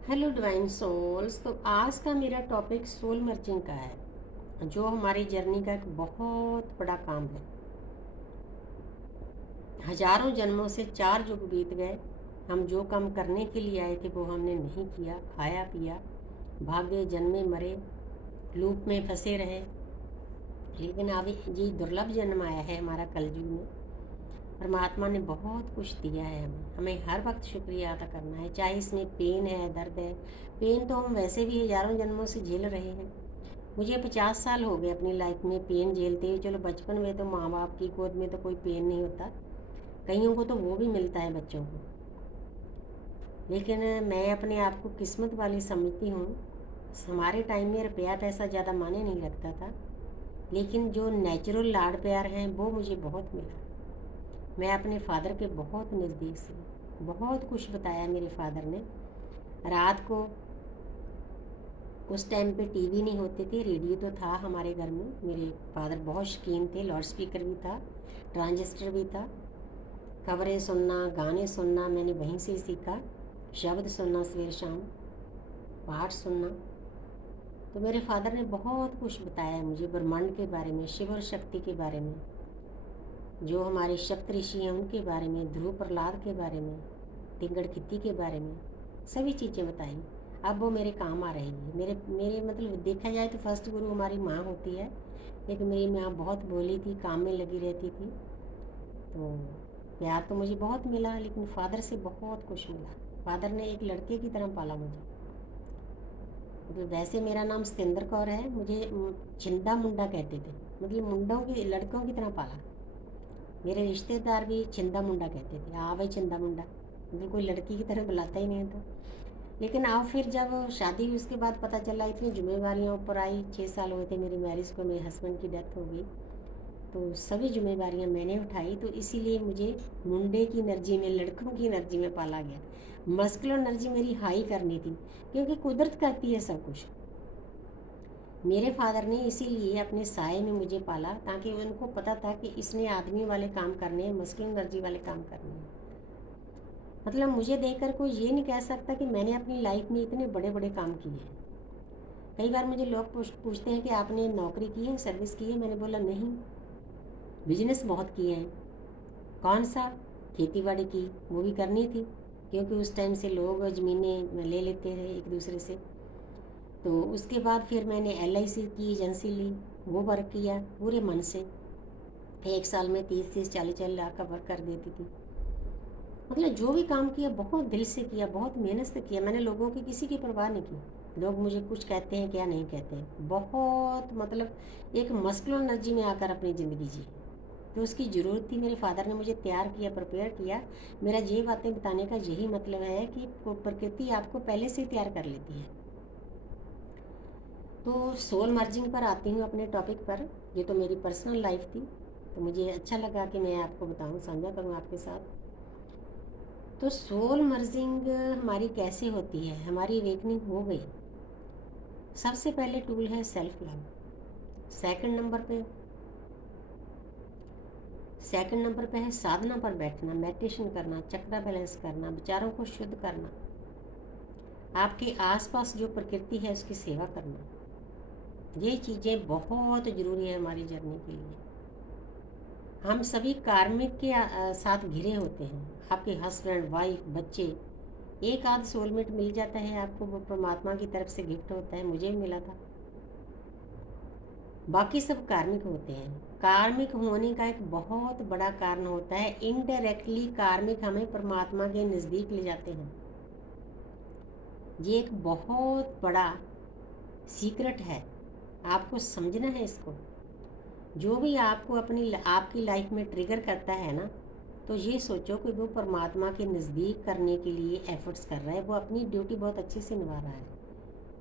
Hello divine souls. तो आज का मेरा टॉपिक सोल मर्जिंग का है, जो हमारी जर्नी का एक बहुत बड़ा काम है। हजारों जन्मों से 4 युग बीत गए। हम जो काम करने के लिए आए थे वो हमने नहीं किया, खाया पिया, भागे, जन्मे, मरे, लूप में फंसे रहे। लेकिन अब ये दुर्लभ जन्म आया है हमारा कलयुग में। परमात्मा ने बहुत कुछ दिया है हमें हमें हर वक्त शुक्रिया अदा करना है, चाहे इसमें पेन है, दर्द है। पेन तो हम वैसे भी हजारों जन्मों से झेल रहे हैं। मुझे 50 साल हो गए अपनी लाइफ में पेन झेलते हुए। चलो बचपन में तो माँ बाप की गोद में तो कोई पेन नहीं होता, कईयों को तो वो भी मिलता है बच्चों को। लेकिन मैं अपने आप को किस्मत वाली समझती हूँ। हमारे टाइम में रुपया पैसा ज़्यादा मायने नहीं रखता था, लेकिन जो नेचुरल लाड़ प्यार हैं वो मुझे बहुत मिला। मैं अपने फादर के बहुत नज़दीक से, बहुत कुछ बताया मेरे फादर ने। रात को उस टाइम पे टीवी नहीं होते थे, रेडियो तो था हमारे घर में। मेरे फादर बहुत शौकीन थे, लाउड स्पीकर भी था, ट्रांजिस्टर भी था। खबरें सुनना, गाने सुनना मैंने वहीं से सीखा। शब्द सुनना सवेर शाम, पाठ सुनना। तो मेरे फादर ने बहुत कुछ बताया मुझे ब्रह्मांड के बारे में, शिव और शक्ति के बारे में, जो हमारे सप्त ऋषि हैं उनके बारे में, ध्रुव प्रहलाद के बारे में, तिंगड़ खित्ती के बारे में, सभी चीज़ें बताई। अब वो मेरे काम आ रही है। मेरे मेरे मतलब देखा जाए तो फर्स्ट गुरु हमारी माँ होती है। लेकिन मेरी माँ बहुत भोली थी, काम में लगी रहती थी। तो प्यार तो मुझे बहुत मिला, लेकिन फादर से बहुत कुछ मिला। फादर ने एक लड़के की तरह पाला मुझे। मतलब वैसे मेरा नाम सतेंद्र कौर है, मुझे छिंदा मुंडा कहते थे। मतलब मुंडों की, लड़कों की तरह पाला। मेरे रिश्तेदार भी छिंदा मुंडा कहते थे, हाँ भाई छिंदा मुंडा, मतलब कोई लड़की की तरह बुलाता ही नहीं था। लेकिन अब फिर जब शादी हुई उसके बाद पता चला, इतनी जिम्मेवारियाँ ऊपर आई। 6 साल हुए थे मेरी मैरिज को, मेरे हस्बैंड की डेथ हो गई। तो सभी जिम्मेवारियाँ मैंने उठाई। तो इसीलिए मुझे मुंडे की एनर्जी में, लड़कों की एनर्जी में पाला गया। मस्कुलर एनर्जी मेरी हाई करनी थी, क्योंकि कुदरत करती है सब कुछ। मेरे फादर ने इसीलिए अपने साय में मुझे पाला, ताकि उनको पता था कि इसने आदमी वाले काम करने हैं, मस्कुलर एनर्जी वाले काम करने हैं। मतलब मुझे देखकर कोई ये नहीं कह सकता कि मैंने अपनी लाइफ में इतने बड़े बड़े काम किए हैं। कई बार मुझे लोग पूछते हैं कि आपने नौकरी की है, सर्विस की है। मैंने बोला नहीं, बिजनेस बहुत किए हैं। कौन सा? खेती बाड़ी की, वो भी करनी थी, क्योंकि उस टाइम से लोग ज़मीनें ले लेते थे एक दूसरे से। तो उसके बाद फिर मैंने LIC की एजेंसी ली, वो वर्क किया पूरे मन से। 1 साल में 30-30 40-40 लाख का वर्क कर देती थी। मतलब जो भी काम किया बहुत दिल से किया, बहुत मेहनत से किया। मैंने लोगों की किसी की परवाह नहीं की, लोग मुझे कुछ कहते हैं क्या नहीं कहते हैं। बहुत मतलब एक मस्कुलर एनर्जी में आकर अपनी ज़िंदगी जी। तो उसकी ज़रूरत थी। मेरे फादर ने मुझे तैयार किया, प्रिपेयर किया। मेरा ये बातें बताने का यही मतलब है कि प्रकृति आपको पहले से तैयार कर लेती है। तो सोल मर्जिंग पर आती हूँ, अपने टॉपिक पर। ये तो मेरी पर्सनल लाइफ थी, तो मुझे अच्छा लगा कि मैं आपको बताऊँ, साझा करूँ आपके साथ। तो सोल मर्जिंग हमारी कैसे होती है? हमारी अवेकनिंग हो गई। सबसे पहले टूल है सेल्फ लव। सेकंड नंबर पे सेकंड नंबर पे है साधना पर बैठना, मेडिटेशन करना, चक्र बैलेंस करना, विचारों को शुद्ध करना, आपके आसपास जो प्रकृति है उसकी सेवा करना। ये चीज़ें बहुत ज़रूरी है हमारी जर्नी के लिए। हम सभी कार्मिक के साथ घिरे होते हैं। आपके हस्बैंड, वाइफ, बच्चे, एक आध सोलमेट मिल जाता है आपको, वो परमात्मा की तरफ से गिफ्ट होता है। मुझे भी मिला था। बाकी सब कार्मिक होते हैं। कार्मिक होने का एक बहुत बड़ा कारण होता है, इनडायरेक्टली कार्मिक हमें परमात्मा के नज़दीक ले जाते हैं। ये एक बहुत बड़ा सीक्रेट है, आपको समझना है इसको। जो भी आपको अपनी आपकी लाइफ में ट्रिगर करता है ना, तो ये सोचो कि वो परमात्मा के नज़दीक करने के लिए एफर्ट्स कर रहा है, वो अपनी ड्यूटी बहुत अच्छे से निभा रहा है।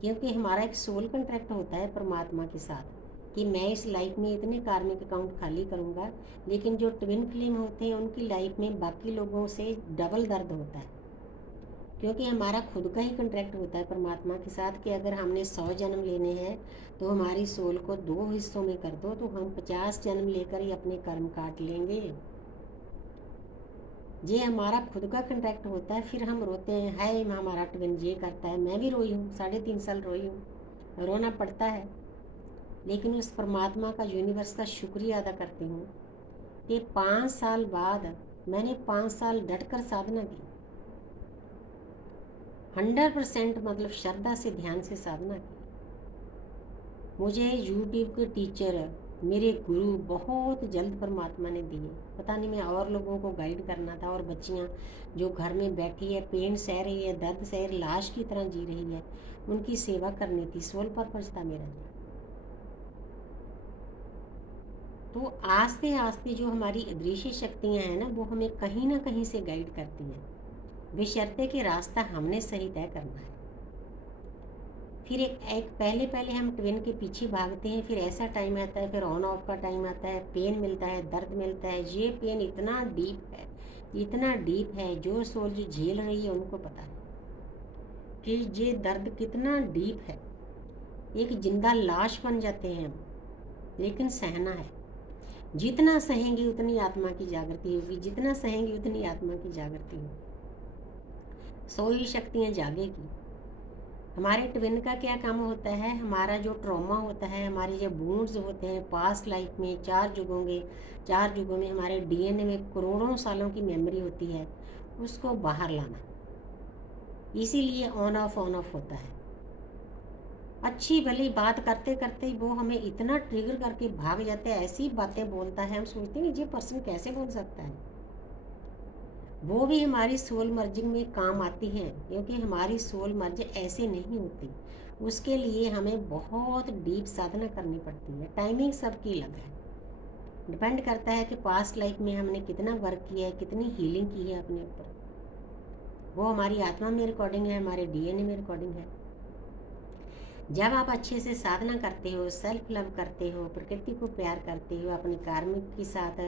क्योंकि हमारा एक सोल कॉन्ट्रैक्ट होता है परमात्मा के साथ कि मैं इस लाइफ में इतने कार्मिक अकाउंट खाली करूँगा। लेकिन जो ट्विन फ्लेम होते हैं उनकी लाइफ में बाकी लोगों से डबल दर्द होता है, क्योंकि हमारा खुद का ही कॉन्ट्रैक्ट होता है परमात्मा के साथ कि अगर हमने 100 जन्म लेने हैं तो हमारी सोल को 2 हिस्सों में कर दो, तो हम 50 जन्म लेकर ही अपने कर्म काट लेंगे। ये हमारा खुद का कंट्रैक्ट होता है, फिर हम रोते हैं, हाय हमारा ट्विन ये करता है। मैं भी रोई हूँ, 3.5 साल रोई हूँ, रोना पड़ता है। लेकिन उस परमात्मा का, यूनिवर्स का शुक्रिया अदा करती हूँ कि 5 साल बाद मैंने 5 साल डट कर साधना की, 100% मतलब श्रद्धा से, ध्यान से साधना की। मुझे यूट्यूब के टीचर, मेरे गुरु बहुत जल्द परमात्मा ने दिए। पता नहीं, मैं और लोगों को गाइड करना था, और बच्चियाँ जो घर में बैठी है, पेन सह रही है, दर्द सह रही, लाश की तरह जी रही है, उनकी सेवा करनी थी, सोल पर्पज था मेरा। तो आस्ते आस्ते जो हमारी अदृश्य शक्तियाँ हैं ना, वो हमें कहीं ना कहीं से गाइड करती हैं, बशर्ते कि रास्ता हमने सही तय करना है। फिर एक पहले पहले हम ट्विन के पीछे भागते हैं, फिर ऐसा टाइम आता है, फिर ऑन ऑफ का टाइम आता है, पेन मिलता है, दर्द मिलता है। ये पेन इतना डीप है, इतना डीप है, जो सोल जो झेल रही है उनको पता है कि ये दर्द कितना डीप है। एक जिंदा लाश बन जाते हैं हम, लेकिन सहना है। जितना सहेंगे उतनी आत्मा की जागृति होगी, जितना सहेंगे उतनी आत्मा की जागृति होगी, सोई शक्तियाँ जागेगी। हमारे ट्विन का क्या काम होता है, हमारा जो ट्रॉमा होता है, हमारे जो वुंड्स होते हैं पास्ट लाइफ में, 4 युगों में हमारे डीएनए में करोड़ों सालों की मेमोरी होती है, उसको बाहर लाना। इसीलिए ऑन ऑफ होता है। अच्छी भली बात करते करते वो हमें इतना ट्रिगर करके भाग जाते हैं, ऐसी बातें बोलता है, हम सोचते हैं ये पर्सन कैसे बोल सकता है। वो भी हमारी सोल मर्जिंग में काम आती हैं, क्योंकि हमारी सोल मर्ज ऐसे नहीं होती। उसके लिए हमें बहुत डीप साधना करनी पड़ती है। टाइमिंग सबकी अलग है, डिपेंड करता है कि पास्ट लाइफ में हमने कितना वर्क किया है, कितनी हीलिंग की है अपने ऊपर। वो हमारी आत्मा में रिकॉर्डिंग है, हमारे डीएनए में रिकॉर्डिंग है। जब आप अच्छे से साधना करते हो, सेल्फ लव करते हो, प्रकृति को प्यार करते हो, अपने कार्मिक के साथ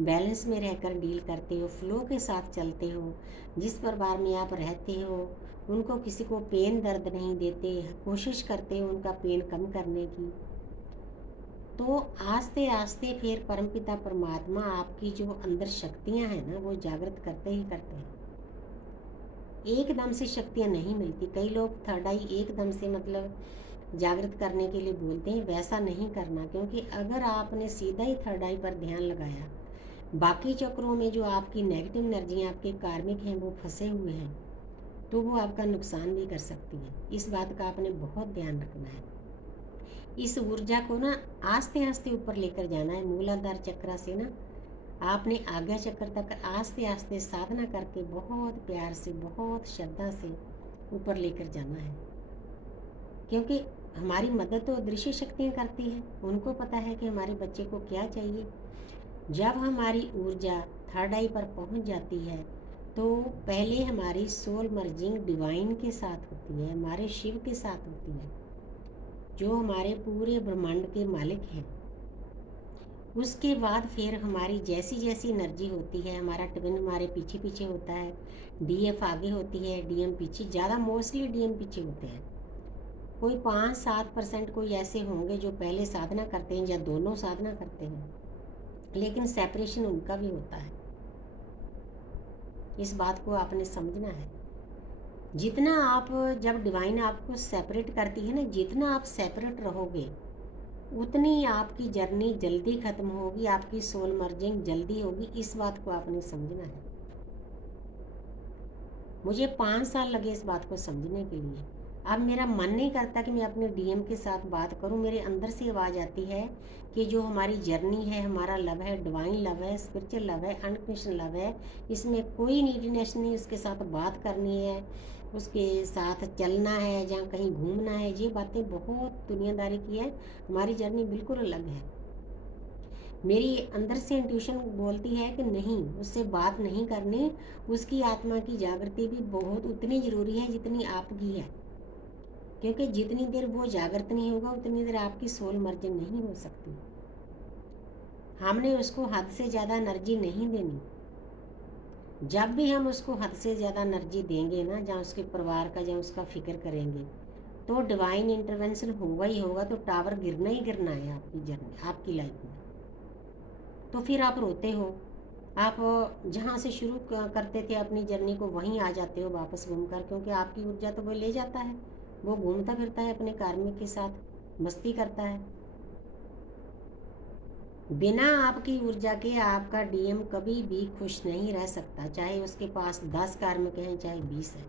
बैलेंस में रहकर डील करते हो, फ्लो के साथ चलते हो, जिस परिवार में आप रहते हो उनको किसी को पेन दर्द नहीं देते, कोशिश करते हो उनका पेन कम करने की, तो आस्ते आस्ते फिर परमपिता परमात्मा आपकी जो अंदर शक्तियाँ हैं ना, वो जागृत करते ही करते हैं। एकदम से शक्तियाँ नहीं मिलती। कई लोग थर्ड आई एकदम से मतलब जागृत करने के लिए बोलते हैं, वैसा नहीं करना। क्योंकि अगर आपने सीधा ही थर्ड आई पर ध्यान लगाया, बाकी चक्रों में जो आपकी नेगेटिव एनर्जी, आपके कार्मिक हैं, वो फंसे हुए हैं, तो वो आपका नुकसान भी कर सकती है। इस बात का आपने बहुत ध्यान रखना है। इस ऊर्जा को ना आस्ते आस्ते ऊपर लेकर जाना है। मूलाधार चक्र से ना आपने आज्ञा चक्र तक आस्ते आस्ते साधना करके बहुत प्यार से, बहुत श्रद्धा से ऊपर लेकर जाना है। क्योंकि हमारी मदद तो दृश्य शक्तियाँ करती हैं, उनको पता है कि हमारे बच्चे को क्या चाहिए। जब हमारी ऊर्जा थर्ड आई पर पहुंच जाती है, तो पहले हमारी सोल मर्जिंग डिवाइन के साथ होती है, हमारे शिव के साथ होती है, जो हमारे पूरे ब्रह्मांड के मालिक हैं। उसके बाद फिर हमारी जैसी जैसी एनर्जी होती है, हमारा ट्विन हमारे पीछे पीछे होता है, डीएफ आगे होती है, डीएम पीछे, ज़्यादा मोस्टली डीएम पीछे होते हैं। कोई 5-7% कोई ऐसे होंगे जो पहले साधना करते हैं या दोनों साधना करते हैं, लेकिन सेपरेशन उनका भी होता है। इस बात को आपने समझना है। जितना आप, जब डिवाइन आपको सेपरेट करती है ना, जितना आप सेपरेट रहोगे उतनी आपकी जर्नी जल्दी ख़त्म होगी, आपकी सोल मर्जिंग जल्दी होगी। इस बात को आपने समझना है। मुझे 5 साल लगे इस बात को समझने के लिए। अब मेरा मन नहीं करता कि मैं अपने डीएम के साथ बात करूं। मेरे अंदर से आवाज़ आती है कि जो हमारी जर्नी है, हमारा लव है, डिवाइन लव है, स्पिरिचुअल लव है, अनकंडीशनल लव है, इसमें कोई नीडीनेस नहीं, उसके साथ बात करनी है, उसके साथ चलना है, जहाँ कहीं घूमना है। ये बातें बहुत दुनियादारी की है, हमारी जर्नी बिल्कुल अलग है। मेरी अंदर से इंट्यूशन बोलती है कि नहीं, उससे बात नहीं करनी, उसकी आत्मा की जागृति भी बहुत उतनी ज़रूरी है जितनी आपकी है। क्योंकि जितनी देर वो जागृत नहीं होगा उतनी देर आपकी सोल मर्जिंग नहीं हो सकती। हमने उसको हद से ज़्यादा एनर्जी नहीं देनी। जब भी हम उसको हद से ज़्यादा एनर्जी देंगे ना, जहाँ उसके परिवार का, जहाँ उसका फिक्र करेंगे, तो डिवाइन इंटरवेंशन होगा ही होगा। तो टावर गिरना ही गिरना है आपकी जर्नी, आपकी लाइफ में। तो फिर आप रोते हो, आप जहाँ से शुरू करते थे अपनी जर्नी को वहीं आ जाते हो वापस घूमकर, क्योंकि आपकी ऊर्जा तो वो ले जाता है, वो घूमता फिरता है अपने कार्मिक के साथ, मस्ती करता है। बिना आपकी ऊर्जा के आपका डीएम कभी भी खुश नहीं रह सकता, चाहे उसके पास 10 कार्मिक हैं चाहे 20 हैं।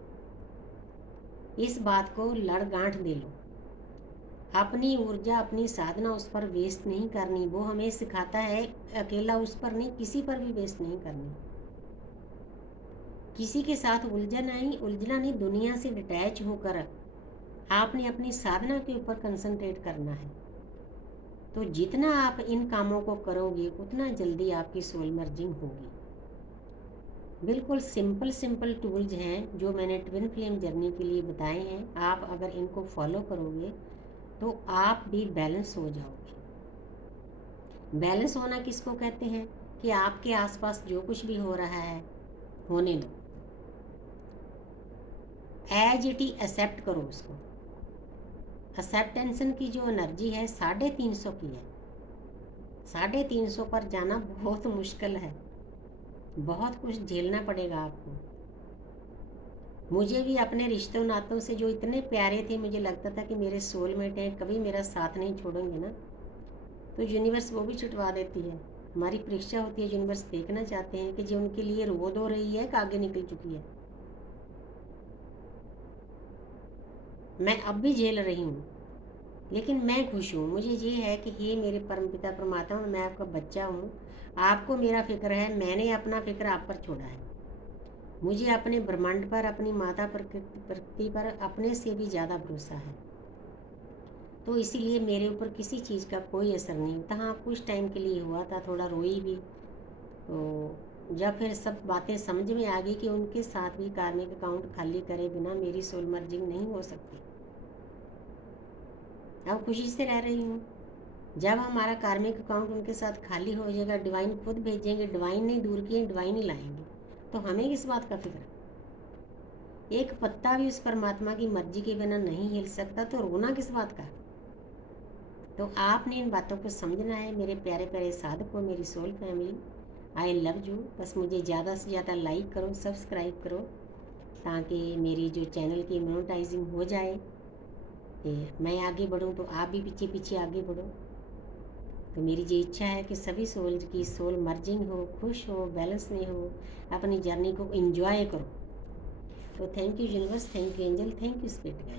इस बात को लड़ गांठ दे लो। अपनी ऊर्जा, अपनी साधना उस पर वेस्ट नहीं करनी। वो हमें सिखाता है अकेला उस पर नहीं, किसी पर भी वेस्ट नहीं करनी। किसी के साथ उलझना नहीं, दुनिया से डिटैच होकर आपने अपनी साधना के ऊपर कंसंट्रेट करना है। तो जितना आप इन कामों को करोगे उतना जल्दी आपकी सोल मर्जिंग होगी। बिल्कुल सिंपल टूल्स हैं जो मैंने ट्विन फ्लेम जर्नी के लिए बताए हैं। आप अगर इनको फॉलो करोगे तो आप भी बैलेंस हो जाओगे। बैलेंस होना किसको कहते हैं? कि आपके आसपास जो कुछ भी हो रहा है होने दो, एज इट इज एक्सेप्ट करो उसको। एक्सेप्टेंसन की जो एनर्जी है 350 की है। 350 पर जाना बहुत मुश्किल है, बहुत कुछ झेलना पड़ेगा आपको। मुझे भी अपने रिश्तों नातों से जो इतने प्यारे थे, मुझे लगता था कि मेरे सोलमेट हैं, कभी मेरा साथ नहीं छोड़ेंगे ना, तो यूनिवर्स वो भी छुटवा देती है। हमारी परीक्षा होती है, यूनिवर्स देखना चाहते हैं कि जो उनके लिए रोद हो रही है कि आगे निकल चुकी है। मैं अब भी झेल रही हूँ लेकिन मैं खुश हूँ। मुझे ये है कि हे मेरे परमपिता परमात्मा, मैं आपका बच्चा हूँ, आपको मेरा फिक्र है, मैंने अपना फिक्र आप पर छोड़ा है। मुझे अपने ब्रह्मांड पर, अपनी माता प्रकृति पर अपने से भी ज़्यादा भरोसा है। तो इसीलिए मेरे ऊपर किसी चीज़ का कोई असर नहीं होता। हाँ, कुछ टाइम के लिए हुआ था, थोड़ा रोई भी, तो जब फिर सब बातें समझ में आ गई कि उनके साथ भी कार्मिक अकाउंट खाली करे बिना मेरी सोल मर्जिंग नहीं हो सकती, अब खुशी से रह रही हूँ। जब हमारा कार्मिक अकाउंट उनके साथ खाली हो जाएगा, डिवाइन खुद भेजेंगे, डिवाइन ने दूर किए, डिवाइन ही लाएंगे, तो हमें किस बात का फिक्र? एक पत्ता भी उस परमात्मा की मर्जी के बिना नहीं हिल सकता, तो रोना किस बात का? तो आपने इन बातों को समझना है मेरे प्यारे प्यारे साधकों, मेरी soul family. I love you. बस मुझे ज़्यादा से ज़्यादा लाइक करो, सब्सक्राइब करो, ताकि मेरी जो चैनल की मोनेटाइजिंग हो जाए, मैं आगे बढ़ूँ तो आप भी पीछे पीछे आगे बढ़ो। तो मेरी ये इच्छा है कि सभी सोल की सोल मर्जिंग हो, खुश हो, बैलेंस में हो, अपनी जर्नी को एंजॉय करो। तो thank you universe, thank you angel, thank you spirit guide.